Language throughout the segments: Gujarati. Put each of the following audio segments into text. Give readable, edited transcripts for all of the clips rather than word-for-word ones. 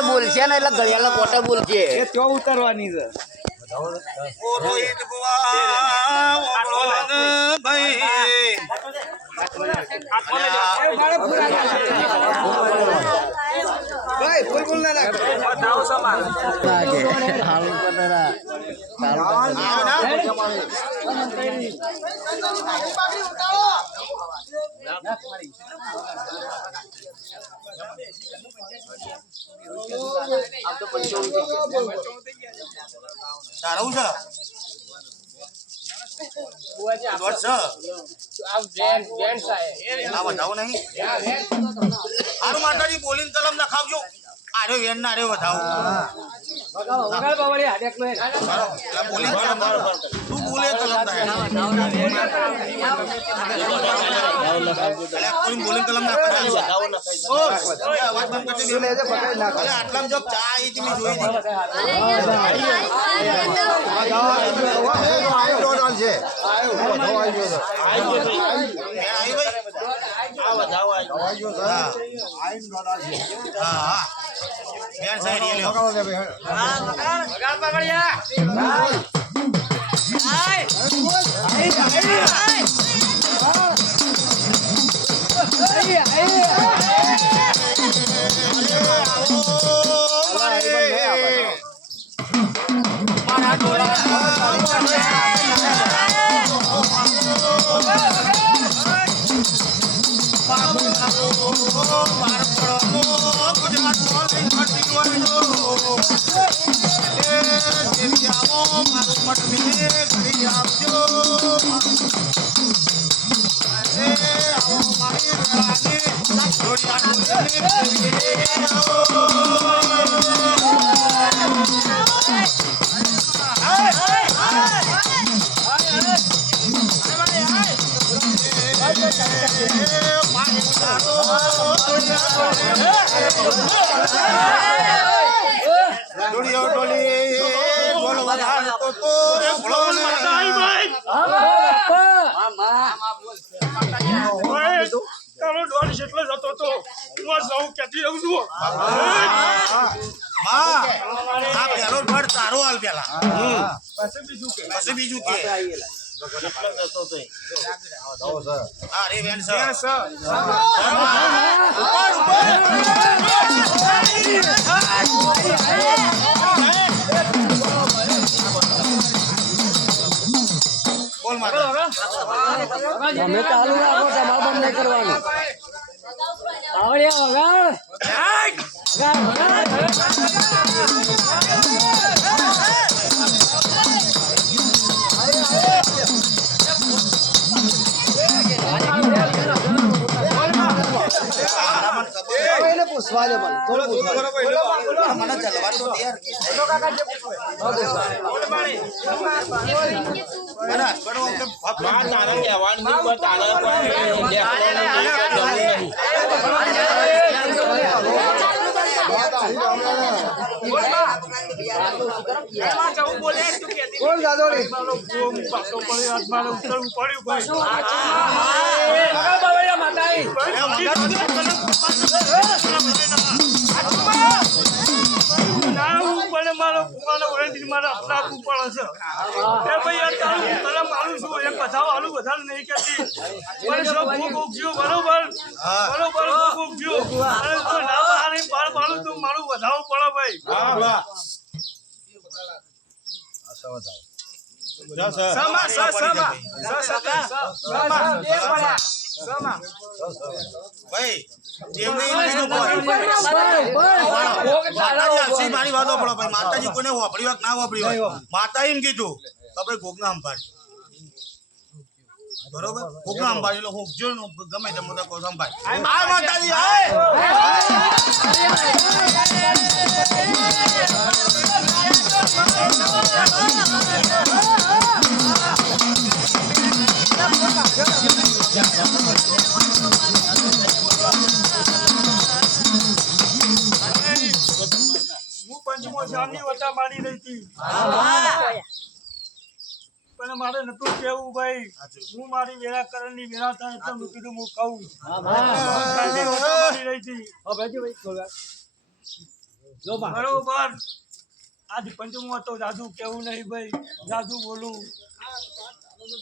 કોટે બોલશે ને એટલે ઘડિયાળના કોટે બોલશે એ ક્યાં ઉતરવાની છે તારું છે હારું માતાજી બોલીને કલમ ના ખાવજો આરે વેન ના રે વધાવો તું બોલે કલમ બોલીને કલમ ના આટલા જો ચા એ તમે જોઈ તારો હાલ પેલા પછી બીજું કે અરે બેન બોલ તમે ચાલુ રાખો તમારે બંધ નહીં કરવાનું આવડ્યા પૂછવા દે મને ચલવા તો મારી વાતો પડો ભાઈ માતાજી કોને વાપરી હોય ના વાપરી હોય માતા એમ કીધું તો ભાઈ ગોગના અંબાડી બરોબર ગોગના અંબાડી એટલે હોગજો ગમે તે મોટા કહો સંભાઈ આ માતાજી મારી રહી હતી પણ મારે નતું કેવું ભાઈ હું મારી વેરા કરણની વેરા થાય એટલે હું કીધું હું કહું મારી રહી હતી જો બા બરોબર આજ પંચમો હતો જાદુ કેવું નહીં ભાઈ જાદુ બોલું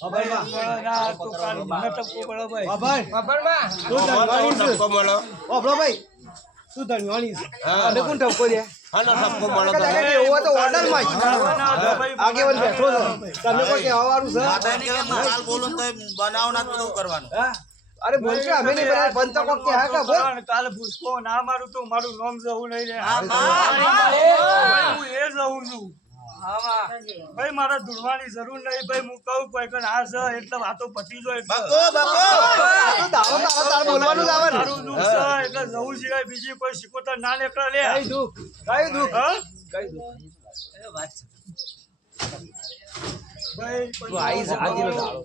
અભાઈ બા ના તો કાલ મને ટપકો પડે ભાઈ અભાઈ તું ધનવાણી છે ઓબળો ભાઈ તું ધનવાણી છે અને કોણ ઠપકો દે એવો તો ઓર્ડર માં આગેવાન બેઠો છો તમે કોઈ કહેવાનું છે માતા એમ કે કાલ બોલું તો બનાવ ના તો કરવાનું હા? અરે બોલ કે અમે નહીં બનાવે પંચ કોક કે હા કા બોલ કાલે ભૂસકો ના મારું તો મારું નામ જવું નહીં રે ભાઈ હું એ જવું છું ભાઈ મારા ધૂળવાની જરૂર નહીં ભાઈ હું કહું કોઈ કણ આ છે એટલે વાતો પતી જાય એટલે તું દાવો તાર બોલવાનું જ આવે ને મારું દુઃખ છે એટલે જવું સિવાય બીજી કોઈ શીખોતર ના નીકળે લે કઈ દુઃખ હા કઈ દુઃખ ભાઈ તું આઈ છે આજનો દાડો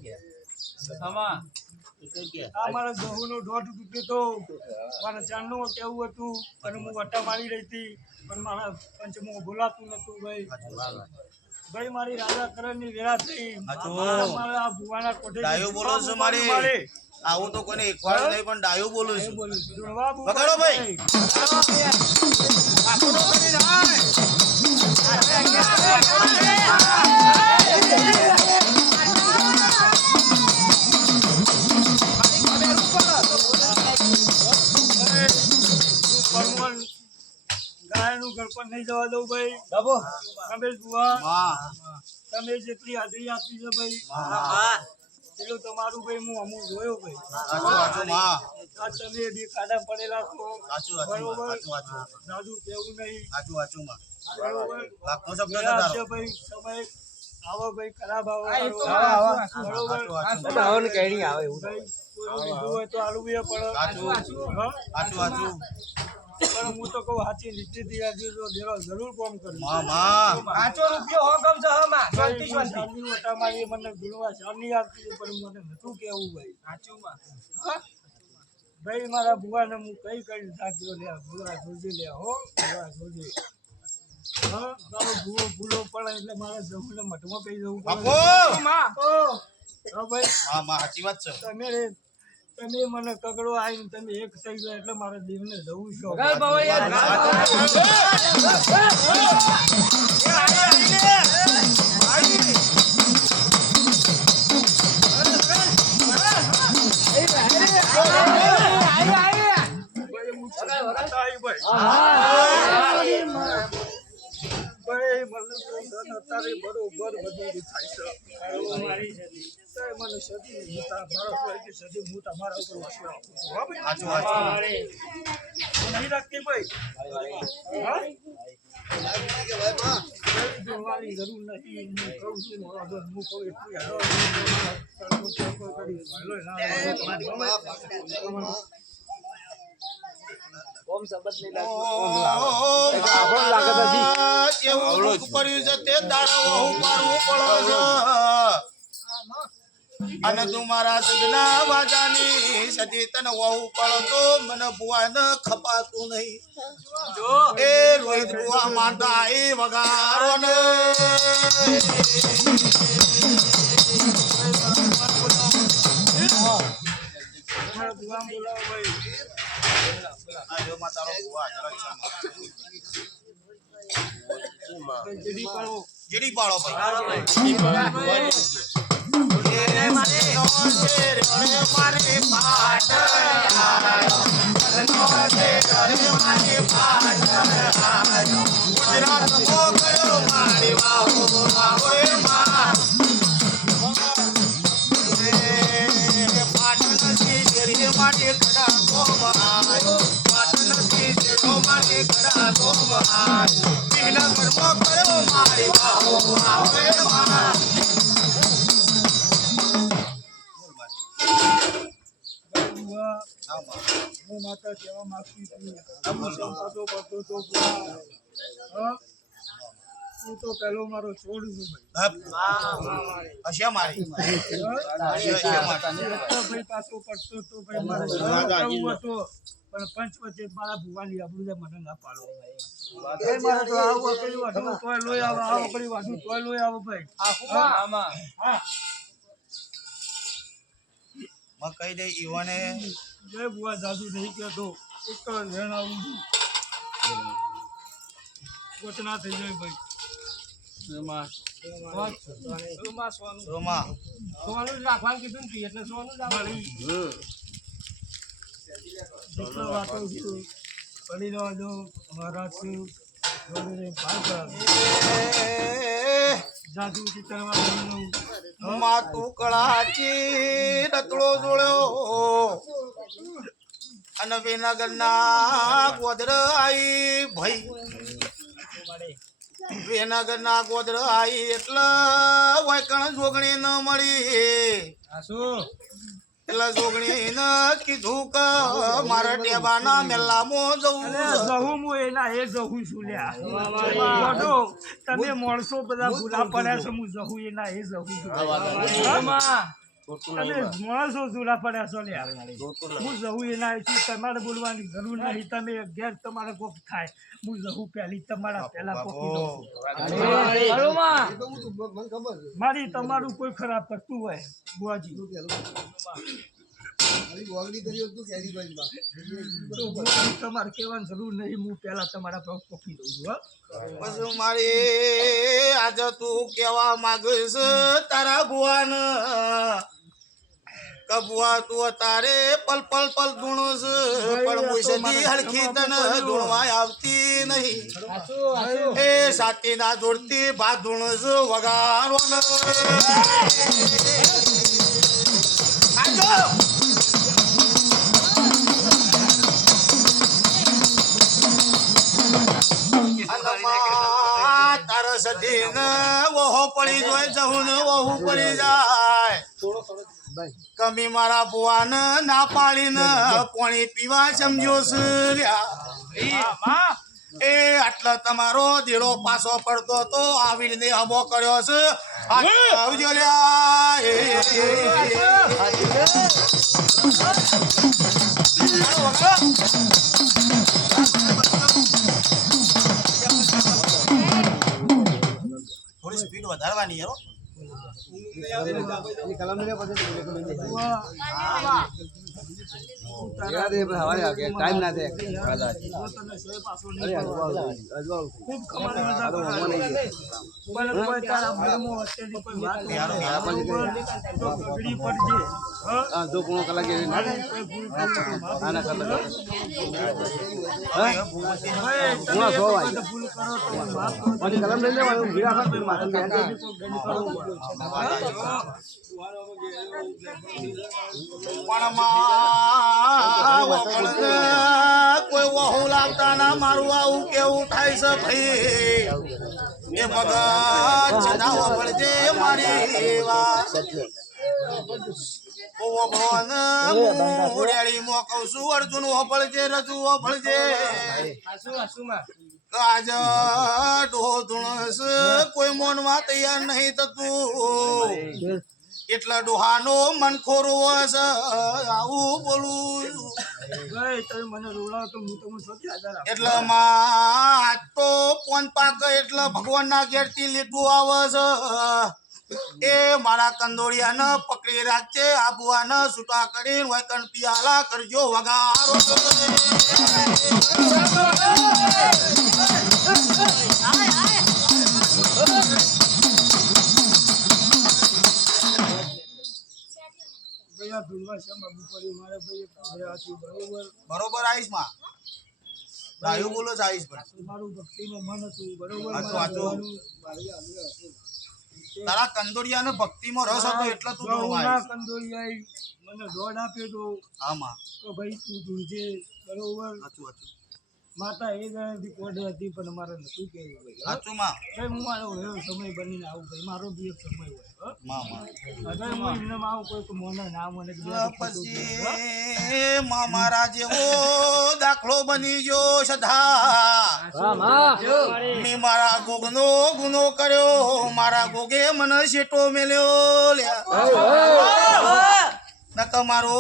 આ મારા ઘઉંનો દોઢ તૂટ્યો તો મારા ચાંદનું કેવું હતું અને હું વટા મારી રહી હતી પણ મારા પંચમું બોલાતું નતું ભાઈ ભાઈ મારી રાજા કરણની વેળા થઈ મારા ભુવાના કોઠે ડાયો બોલો છો મારી આવું તો કોને એકવાર નહીં પણ ડાયો બોલું છું ધૂળવા વગાડો ભાઈ ગાયનું ગળપણ નહીં જવા દઉં ભાઈ બાબો તમે ભુવા હા તમે જેટલી હાજરી આપી છે ભાઈ એટલું તમારું ભાઈ હું અમુક જોયો ભાઈ સાચું માં આ તમે બે કાડા પડેલા છો સાચું બરોબર સાચું દાદુ કેવું નહીં સાચું માં બરોબર લાખનો શબ્દ વેળા તારો છે ભાઈ સમય આવો ભાઈ ખરાબ આવો બરોબર દાવન કેડી આવે એવું ભાઈ કોઈનું લીધું હોય તો આલુ બી પડે હા? સાચું પણ હું તો કહું સાચી નીતિથી આજે જો દેવા જરૂર કામ કરું માં શામની વટા મારી મને ગુણવા શામની આપતી હતી, પણ મને નતું કેવું ભાઈ હા? ભાઈ મારા ભુવાને હું કઈ સાચો લે ભુવા જોજે લે હો ભુવા જોજે હા મારો ભૂવો ભૂલો પડે એટલે મારે જવું ને મઠમાં પી જવું બાપુ હા ભાઈ માં સાચી વાત છે તમે મને કગડો આવીને તમે એક થઈ જાય એટલે મારા દેવને જવું છો ભાઈ મને તો અત્યારે બરોબર બધું દેખાય છે મને સદી મારા ઉપર સદી હું તમારા ઉપર વસવા આપું છું હા ભાઈ નહીં રાખતી ભાઈ હા જોવાની જરૂર નથી હું કહું છું હું કહું એટલું કોમ સંબંધ નહીં આપણો લાગત હતી એવું દુઃખ પડ્યું છે તે દાડા વહુ મારવું પડે છે અને તું મારા સદના વાજાની સદી તને વહુ પડો તો મને બુઆને ખપાતું નહીં એ રોહિત બુઆ માતા એ વગાડો ને બોલાવો ભાઈ આજો માં તારો બુઆ જેડી પાડો ભાઈ હું માતા કહેવા માંગતી હતી પડતો તો હા હું તો પેલો મારો છોડ છું ભાઈ હશે મારી ભાઈ પાછો પડતો તો ભાઈ મારે જવું હતો પણ પંચ વચ્ચે મારા ભુવાની આબરૂ મને ના પાડો ભાઈ મારે તો આવું કરી વાઢું તોય લોહી આવે આવું કરી વાઢું તોય લોહી આવે ભાઈ હા માં કહી દે ઈવાને જય બુઆ દાદુ નહીં કહેતો એક જ વેણ આવું છું કોચના થઈ જાય ભાઈ સોમાં સોનું જ રાખવાનું કીધું ને એટલે સોનું જ રાખવાનું જેટલો વાતો છું પડી લો જો મહારાજ છું જાદુ ચિત્રમાં માતું કળાચી રતડો જોડ્યો અને વિનગરના ગોદર આઈ ભાઈ વિનગરના ગોદર આઈ એટલે વૈકણ જોગણી ન મળી એટલે જોગણી ને કીધું કે મારા ટેબાના મેલામાં જવું જહું હું એના એ જહું છું લ્યા તમે માણસો બધા ભૂલા પડ્યા છે હું જહું એના એ જહું છું તમે માણસો જુલા પડ્યા છો લ્યા હું જહું એના છું તમારે બોલવાની જરૂર નહીં તમે ઘેર તમારે કોક થાય હું જહું પહેલી તમારા પહેલા કોકી મારી તમારું કોઈ ખરાબ કરતું હોય બુઆજી તમારે કહેવાની જરૂર નહીં હું પહેલા તમારા પર પોખી દઉં છું પછી મારે આજે તું કેવા માંગીશ તારા ભુવાન કબુઆ તું તારે પલ પલ પલ ધૂણું પણ મુસદી હલકી તને ધૂણવા આવતી નહીં એ સાતી ના જોડતી ભાત ધૂણું વગાડવાનો તારા સધી ને ઓહો પડી જાય જવું ને ઓહું પડી જાય કમી મારા બુવાને ના પાડીને પાણી પીવા સમજો એ આટલા તમારો દેડો પાછો પડતો તો આવીને હમો કર્યો છે આવજો લ્યા થોડી સ્પીડ વધારવાની યાર टाइम ना दे दो कोनो कला के आना कर लगा पूरा सो भाई और कलम ले ले भाई गिरा कर माथन के કોઈ વહુ લાગતા ના મારું આવું કેવું થાય છે ભાઈ એ મગજ ચડાવવા પડજે મારી વાત કહું છું અર્જુન હોપળજે રજુ હોપળજે આજ ડોહો ધૂણસ કોઈ મોનમાં તૈયાર નહીં થતું એટલા ડોહાનો મન ખોરો હશે આવું બોલું એટલે આજ તો પોન પાક એટલે ભગવાન ના ઘેર થી લીધું આવે છે એ મારા કંદોળિયાને પકડી રાખજે આબુઆને છૂટા કરીને વૈકણ પિયાલા કરજો વગારો બરોબર આવીશ માં રાયુ બોલો છે આવીશ મારું ભક્તિમાં મન હતું બરોબર તારા કંદોડિયા ને ભક્તિમાં રસ હતો એટલે તું કંદોડિયા મને દોડ આપ્યો તો આમાં તો ભાઈ તું જોજે બરોબર માતા એ જણાથી કોડ હતી પણ મારે નતું કેવું ભાઈ સાચું માં ભાઈ હું મારો એવો સમય બનીને આવું ભાઈ મારો બી એક સમય હોય હવે હું એમને આવું કોઈ મોને ના મને પછી મારા જેવો દાખલો બની ગયો સદા મેં મારા ગોગનો ગુનો કર્યો મારા ગોગે મને શેટો મેલ્યો નક મારો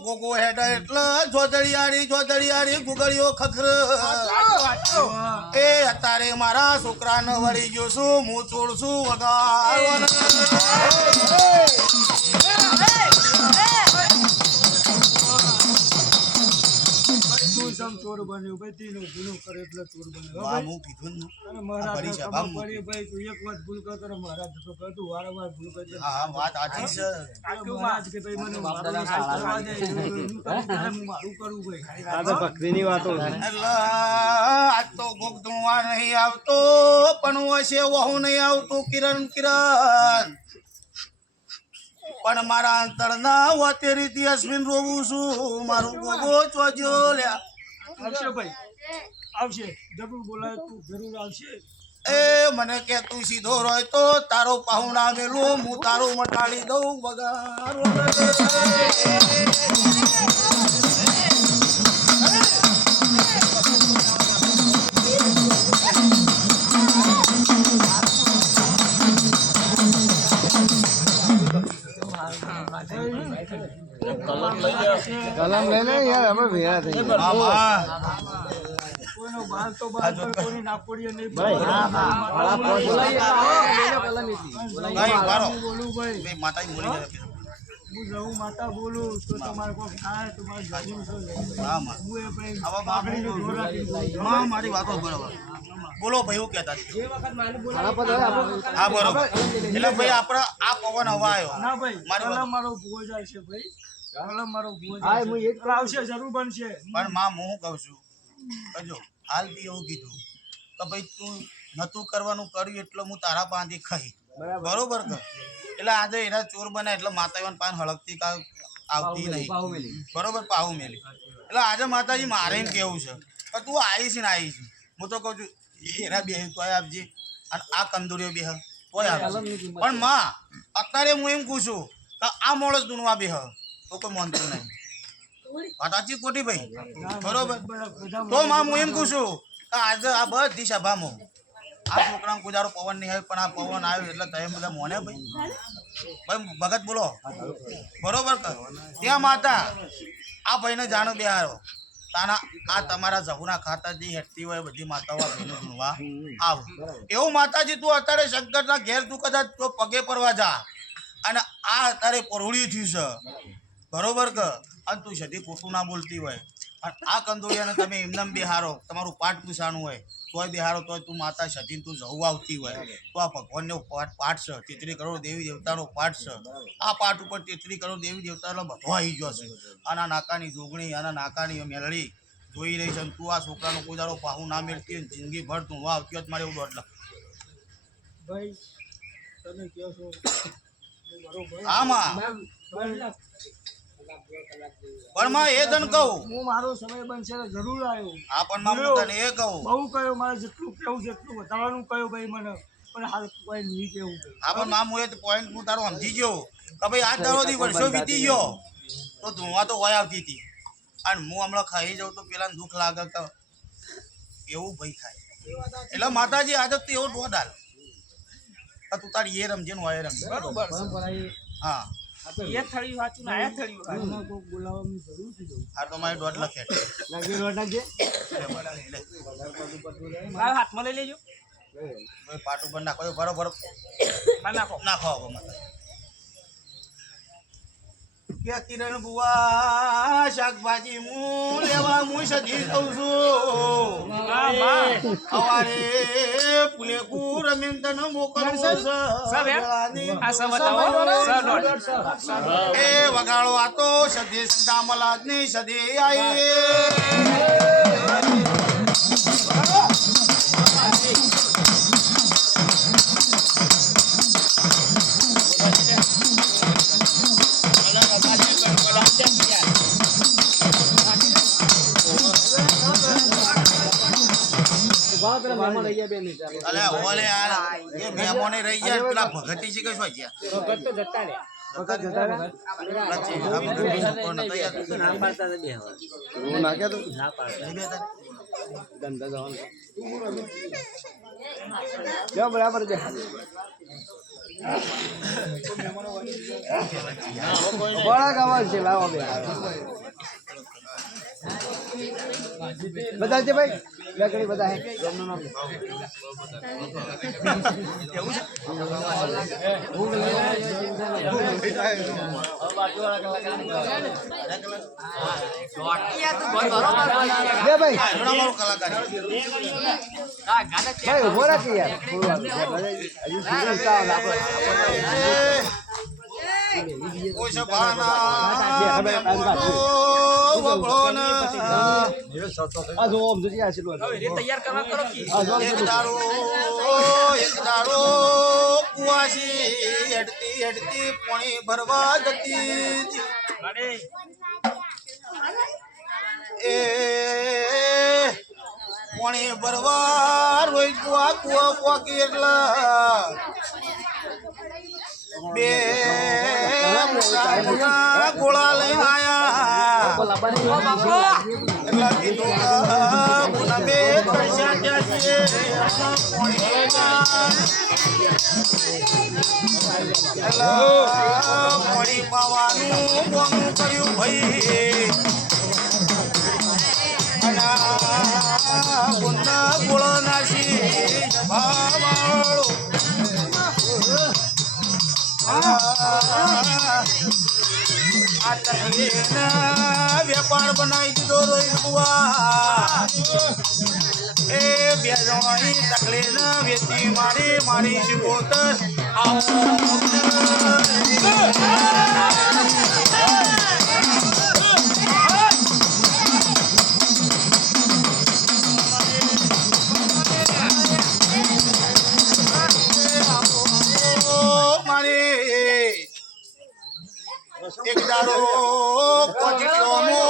ગોગો હેડ એટલે જોદડિયાળી ગુગળીઓ ખખર એ અત્યારે મારા છોકરાને વળી ગયો છું હું છોડશું વગાડવાનું ચોર બન્યો ભાઈ તીનો ગુનો કરે એટલે ચોર બન્યો બા, ભાઈ હું કીધું ને. અને આ મહારાજ ભરી છે, ખબર બા, પડી ભાઈ તું એક વાત ભૂલ કરતો ને મહારાજ તો કરતું વારંવાર ભૂલ કરતો હા હા, વાત સાચી છે. મહારાજ કે ભાઈ મને મારું કરવા દે હું મારું કરું ભાઈ આ તો ભક્તિની વાતો છે. એટલે આજ તો ગોગ ધૂણવા નહીં આવતો પણ હશે વહુ નહીં આવતું કિરણ પણ મારા અંતરના વતેરીથી અશ્વિન રોવું છું મારું ગોગો ચોજો લ્યા આવશે ભાઈ આવશે જરૂર બોલાય તું જરૂર આવશે એ મને કે તું સીધો રોય તો તારો પાહુણા મેલું હું તારું મટાડી દઉં બગાર કલમ લઈને યાર અમે ભેગા થઈ ગયા. કોઈનો બાલ તો બાલ પર કોઈની નાકોડીએ નહીં બોલું ભાઈ માતાજી બોલી જાય હું જવું માતા બોલું તો તમારે કોઈ થાય તો મારે જવું છે હા માં હું એ ભાઈ હવે પાઘડીનો ઢોર રાખી દઉં. માં મારી વાતો બરોબર બોલો ભાઈ હું કહેતા હતા? આના પર હવે આપણે હા બરોબર એટલે ભાઈ આપણે આ પવન હવા આવ્યો ના ભાઈ મારી વાત. કલમ મારો ભૂવો જાય છે ભાઈ કલમ મારો ભૂવો હા, જાય હું છે એ જ કહું આવશે જરૂર બનશે પણ માં હું કહું છું કજો હાલથી એવું કીધું કે ભાઈ તું નતું કરવાનું કર્યું એટલે હું તારા પાસેથી ખાઈ બરોબર કે એટલે આજે એના ચોર બને એટલે માતાજીના પાન હળકતી કા આવતી નહીં બરોબર પાહુ મેલી એટલે આજે માતાજી મારે એમ કેવું છે કે તું આવીશ ને આવીશ હું તો કહું છું એના બે તોય આપજે અને આ કંદોરીઓ બે તોય આપજે પણ માં અત્યારે હું એમ કહું છું કે આ મોળસ દુનવા બે તો કોઈ માનતું નહીં વાત સાચી ખોટી ભાઈ બરોબર તો માં હું એમ કહું છું કે આજે આ બધી સભામાં આ છોકરાને ગુજારો પવન નહીં આવ્યો પણ આ પવન આવ્યો એટલે તમે બધા મોને ભાઈ ભાઈ ભગત બોલો બરોબર કે ત્યાં માતા આ ભાઈને જાણો બેહારો તાના આ તમારા જહુના ખાતા જે હેઠતી હોય બધી માતાઓ આ ભાઈને ગુણવા આવ એવું માતાજી તું અત્યારે શંકરના ઘેર તું કદાચ તો પગે પરવા જા અને આ અત્યારે પરોળ્યું થયું છે બરોબર કે અને તું સદી ખોટું ના બોલતી હોય અને આ કંદોળિયાને તમે એમનેમ બેહારો તમારું પાઠ પૂછાનું હોય તોય બેહારો તોય તું માતા સતીને તું જવું આવતી હોય તો આ ભગવાનનો પાઠ છે 33 કરોડ દેવી દેવતાનો પાઠ છે આ પાઠ ઉપર 33 કરોડ દેવી દેવતાનો બધો આવી ગયો છે આના નાકાની જોગણી આના નાકાની મેળડી જોઈ રહી છે અને તું આ છોકરાનો કોઈ દાડો પાહું ના મેળતી હોય જિંદગી ભર તું આવતી હોત મારે એવું દોઢ લાખ ભાઈ તમે કહો છો બરોબર આમાં ભાઈ, પણ માં એ તને કહું હું મારો સમય બનશે એટલે જરૂર આવ્યો આ પણ માં હું તને એ કહું બહુ કયો મારે જેટલું કેવું છે એટલું વધારવાનું કયો ભાઈ મને પણ હાલ કોઈ નહીં કેવું ભાઈ હા પણ માં હું એ પોઈન્ટ હું તારો સમજી ગયો કે ભાઈ આ દાડોથી વર્ષો વીતી ગયો તો ધુવા તો હોય આવતી હતી અને હું હમણાં ખાઈ જાઉં તો પેલા દુઃખ લાગે કે એવું ભાઈ થાય એટલે માતાજી આજે તો એવો દોડ હાલ કે તું તારી એ રમજે ને હોય રમજે બરોબર હા એ થળ્યું સાચું ને આ થળ્યું સાચું કોક બોલાવવાની જરૂર છે જવું આ તો મારી દોઢ લખે લાગી રોટ નાખજે. હાથમાં લઈ લેજો પાટ ઉપર નાખો બરોબર નાખો નાખો હવે માતા કે કિરણ બુઆ શાકભાજી હું લેવા હું સધી દઉં છું સવારે પુલે કુર રમીન તને મોકલું એ વગાડો આ તો સધી સંતામલાદ ની સધી આવી ભાવ પેલા મહેમાન રહી ગયા બે મિનિટ ચાલો. અલે ઓલે યાર એ મહેમાને રહી ગયા પેલા ભગતી છે કે શું ગયા વખત જતા રહ્યા. હું નાખ્યા તો ધંધા જવાનું. જાઓ બરાબર છે. બળા ગાવા છે લાવો બે બધા છે ભાઈ બે ઘડી બધા હે બે ભાઈ ભાઈ ઉભો રાખી યાર હજુ સીઝન ચાલે ઓછ ભાના બબળો ને આ જો ઓમ જોજી આ છે એક દાડો કુવાસી હેડતી હેડતી પાણી ભરવા જતી એ પાણી ભરવા રોઈ કુવા કુવા પોકી એટલા બે મોટા ગોળા લઈ આયા એટલા કીધું મુના બે પૈસા ત્યાં છે મળી પાવાનું બોનું કર્યું ભાઈ અને ગુના ગોળ નાસી ભાવાળો વેપાર બનાવી દીધો રોહિત બુઆ એ બે જણાની તકલી ના વેચી મારી મારી શિકોતર એક દાડો કોચીઓમો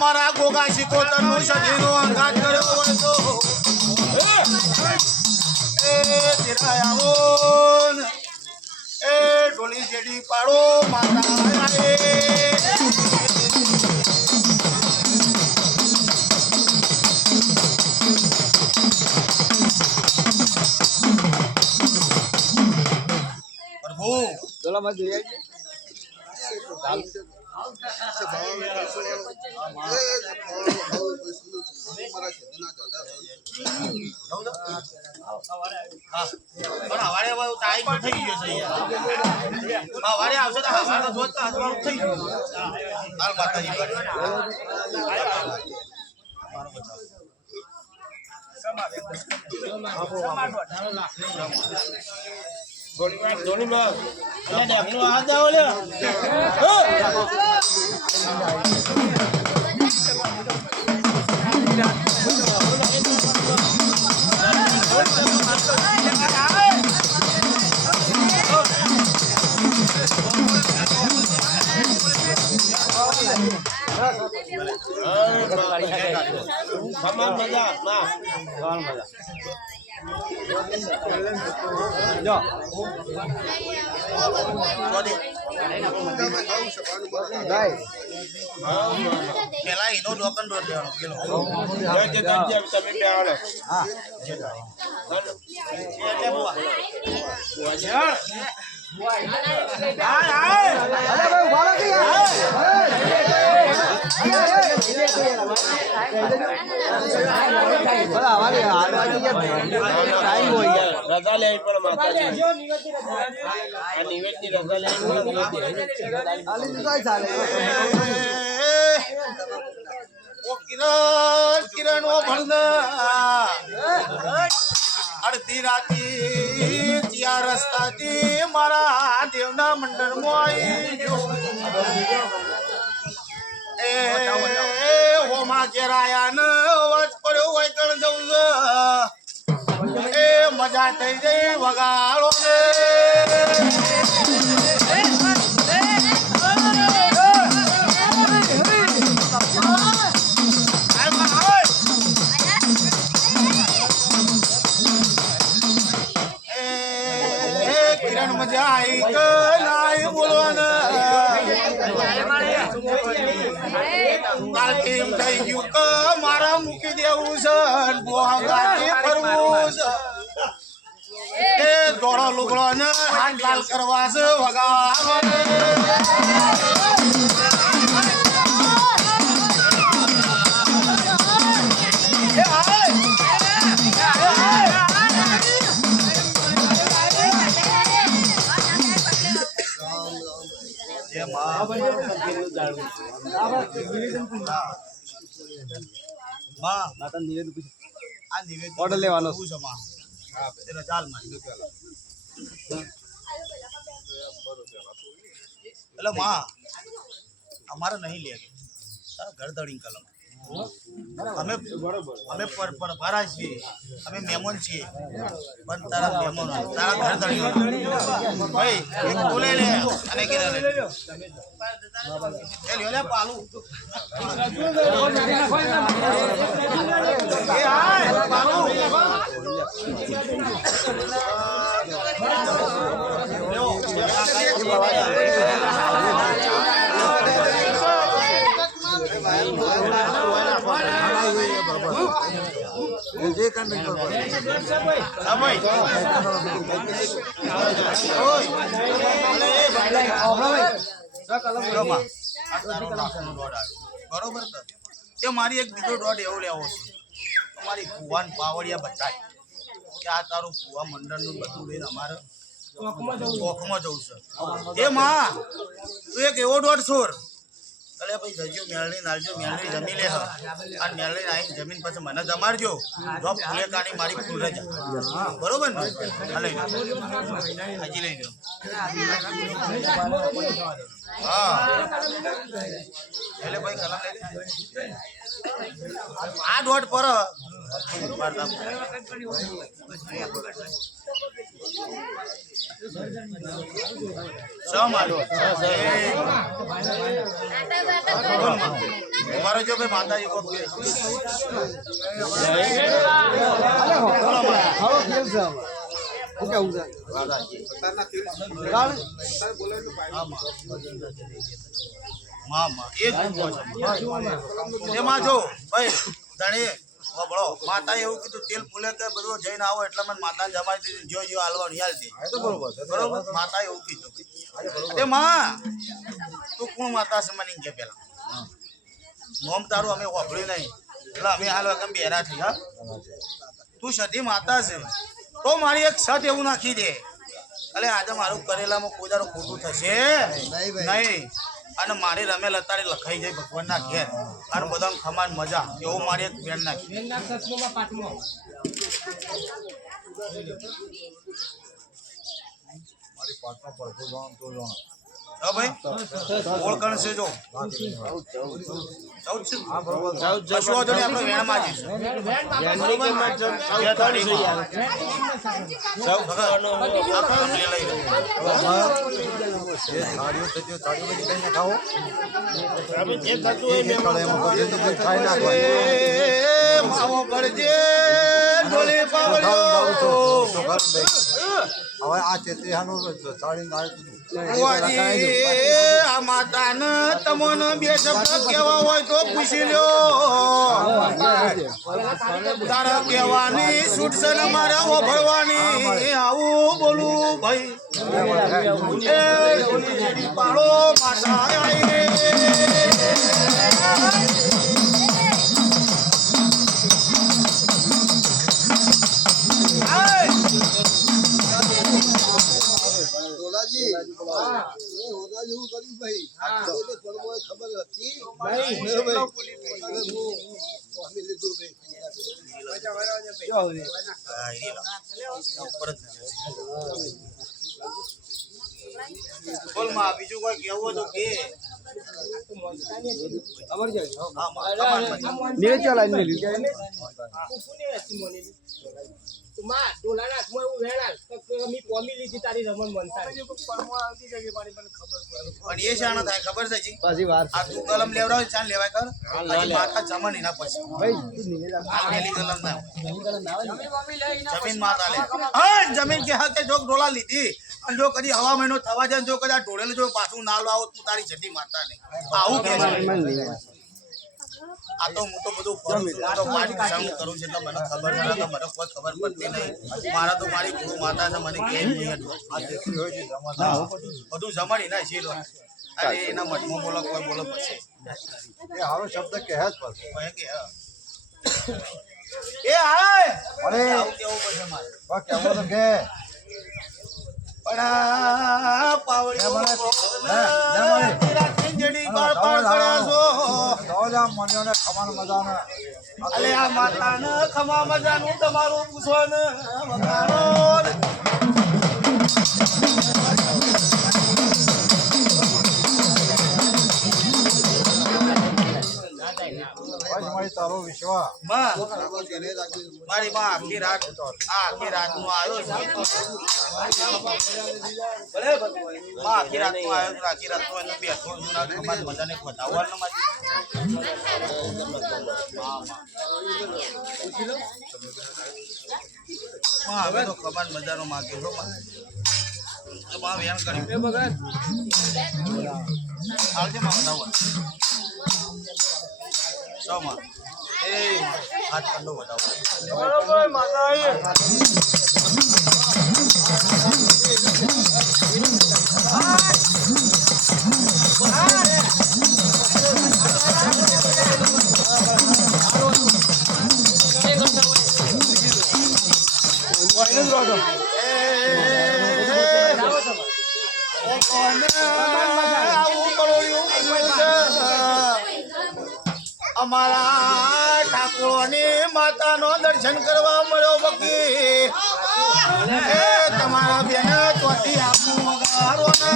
મારા ગોગા શિકોતરનું સજીનો અંગાત કર્યો હોય તો એ ધીરાયાઓ એ ઢોલી જેડી પાડો માતા પ્રભુ ચલો મત જોઈ પેલા એનો ડોકન ડોર લેવાનો પેલો રજા લેવી પણ માતાજી નિવેદની રજા લેવી કિરણ ઓ ભણના અડધી રાતી ચાર રસ્તાથી મારા દેવના મંડળમાં એ હોમા કેરાયા ને અવાજ પડ્યો હોય કણ જવું એ મજા થઈ જઈ વગાડો ને કિરણ મજા આવી કે નાઈ બોલો ને કાલથી એમ થઈ ગયું કે મારા મૂકી દેવું છે બોહાગાથી ફરવું છે એ દોડો લુગડો ને હાથ લાલ કરવા છે વગાડો ને માં માતા નિવેદન પૂછ આ નિવેદન ઓર્ડર લેવાનો કરવું છે માં તેનો ચાલ માં એટલે માં અમારે નહીં લે તારા ઘર ધડી કલમ અમે પરભારા છીએ અમે મહેમાન છીએ પણ તારા મહેમાન તારા ઘર ધડી ભાઈ એક બોલે લે અને કે લે લ્યો લે પાલુ એ આય પાલુ બરોબર એ મારી એક બીજો દોઢ એવો લેવો છે તમારી ભુવાન પાવડિયા બતાય કે આ તારું ભુવા મંડળનું બધું લઈને અમારે ચોકમાં જવું છે એ માં તું એક એવો દોઢ છોર અલે ભાઈ જજો મેળણી નાલજો મેળણી જમી લે અને મેળણી આવીને જમીન પછી મને જમાડજો જો ફૂલે કાઢી મારી ફૂલ રજા બરોબર ને હા લઈ હજી લઈ લો હા એટલે ભાઈ કલમ લઈ લે આ દોઢ પર તમારો જો ભાઈ માતાજી કો એમાં જો ભાઈ ધણી બળો માતા એવું કીધું તેલ ફૂલે કે બધું જઈને આવો એટલે મને માતા જમાઈ દીધી જો જો હાલવાનું યાર દે બરોબર માતા એવું કીધું એ માં તું કોણ માતા છે મને કે પેલા નોમ તારું અમે વાપર્યું નહીં એટલે અમે હાલ કેમ બેરા થઈ હા તું સતી માતા છે તો મારી એક સત એવું નાખી દે એટલે આજે મારું કરેલામાં કોઈ દાડો ખોટું થશે નહીં અને મારી રમેલ અત્યારે લખાઈ જાય ભગવાનના ઘેર અને બધા ખમાન મજા એવું મારી એક બેન નાખી હા ભાઈ ઓળખણ છે જો 14 છે કશું વાંધો નહીં આપણે વેણમાં જઈશું માવો કરજે હવે આ ચેત્રીહાનું આ માતાને તમને બે શબ્દ કેવા હોય તો પૂછી લ્યો તારા કહેવાની છૂટ છે ને મારે ઓભળવાની આવું બોલું ભાઈ પાડો માતા બોલમાં બીજું કોઈ કેવું તો કે પણ એ શાણા થાય ખબર છે જી આ તું કલમ લેવડાવ ચાલ લેવાય કર હજી માતા જમણ એના પછી આ પેલી કલમ ના જમીન માતા લે હા જમીન કે હા કે જો ડોલા લીધી અને જો કદી હવા મહિનો થવા જાય જો કદી આ ઢોળેલું જો પાછું ના લાવો તું તારી જટી માતા ને આવું કે આ તો હું તો બધું ફરું છું તો પાઠ સંગ કરું છું એટલે મને ખબર નથી તો મને કોઈ ખબર પડતી નહીં મારા તો મારી ગુરુ માતા છે મને કે બધું જમાડી ના છે અરે એના મઠમાં બોલો કોઈ બોલો પછી એ હારો શબ્દ કહે જ પછી કે એ હાય અરે આવું કેવું પછી મારે કેવો તો કે પણ આ પાવડીઓ રાતની જેડી ગાળ પાડ કર્યા છો. દોજા મન્યોને ખમાન મજાને અલે આ માતાને ખમા મજાનું તમારું પૂછો ને વગાડો ને. બસ મારી તારો વિશ્વાસ માં, મારી માં આખી રાત નો આવ્યો છે. માં આખી રાત નો આવ્યો છે. આખી રાત નો એને બેઠો છું ના ખમાન મજાને બતાવવાનું મારી. માં હવે તો ખમાન મજાનો માગે છો માં. તો માં વેણ કર્યું આવજે માં બતાવવા. માં એ હાથ કંડો બતાવો. બરોબર માતા આવી. અમારા ઠાકોરની માતાનો દર્શન કરવા મળ્યો બકી. એ તમારા બેન ચોથી આપું વગાડો ને.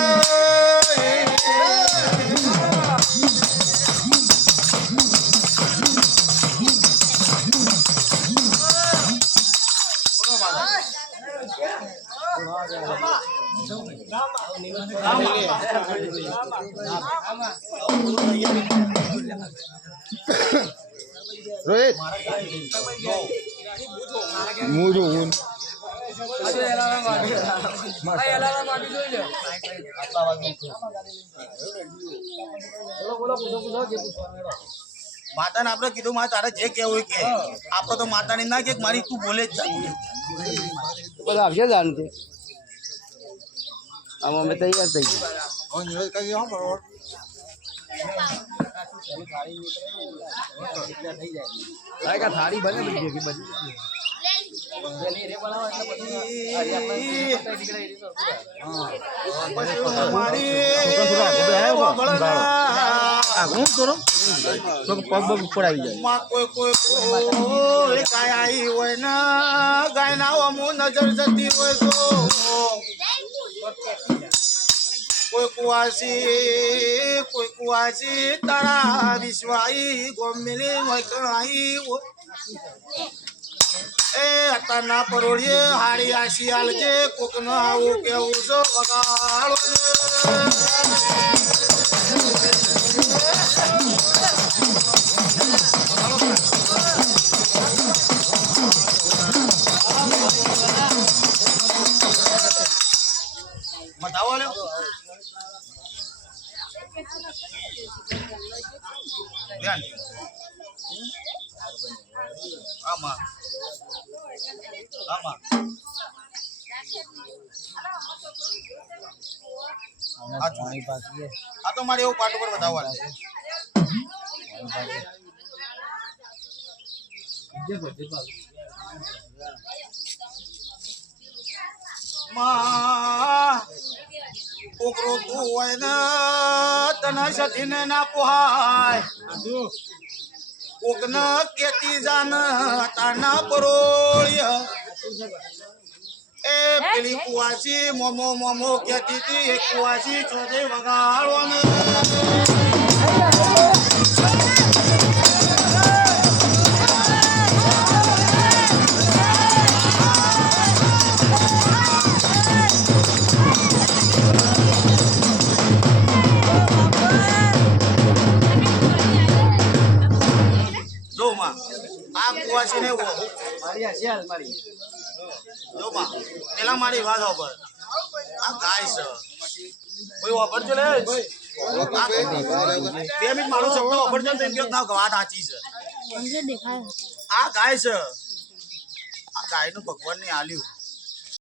રોહિત મુજુન માતાને આપણે કીધું માં તારે જે કેવું હોય કે. આપણે તો માતાને ના કે મારી તું બોલે જ જાય. બધા આવશે જાણતે આમાં અમે તૈયાર થઈ ગયા. હવે નિવેદ કરી દો બરોબર થાળી બને બધી કોઈ ગાય આવી હોય ને ગાય ના અમુક નજર જતી હોય તો કોઈ કુવાસી તારા વિશ્વાઈ ગોમિલી મકણાઈ એ અત્યારના પરોળીએ હારી આશી આલજે કોક ન આવું કેવું છો વગાડો બતાવો લે ધ્યાન આમાં આમાં આ તો મારે એવું પાટ ઉપર બતાવવાનું માં છોકરો તું હોય ને તને સતીને ના પોહાય કોક ન કેતી જાન તાના પરોળ્ય એ પેલી કુવાસી મોમો મોમો કેતી હતી એ કુવાસી ચોજે વગાડો ને આ કુવાસી ને પેલા મારી વાત ઉપર આ ગાય છે કોઈ વાપરજો લે 2 મિનિટ મારો શબ્દ વાપરજો ને તેમ કે વાત સાચી છે આ ગાય છે આ ગાય નું ભગવાન ને આલ્યું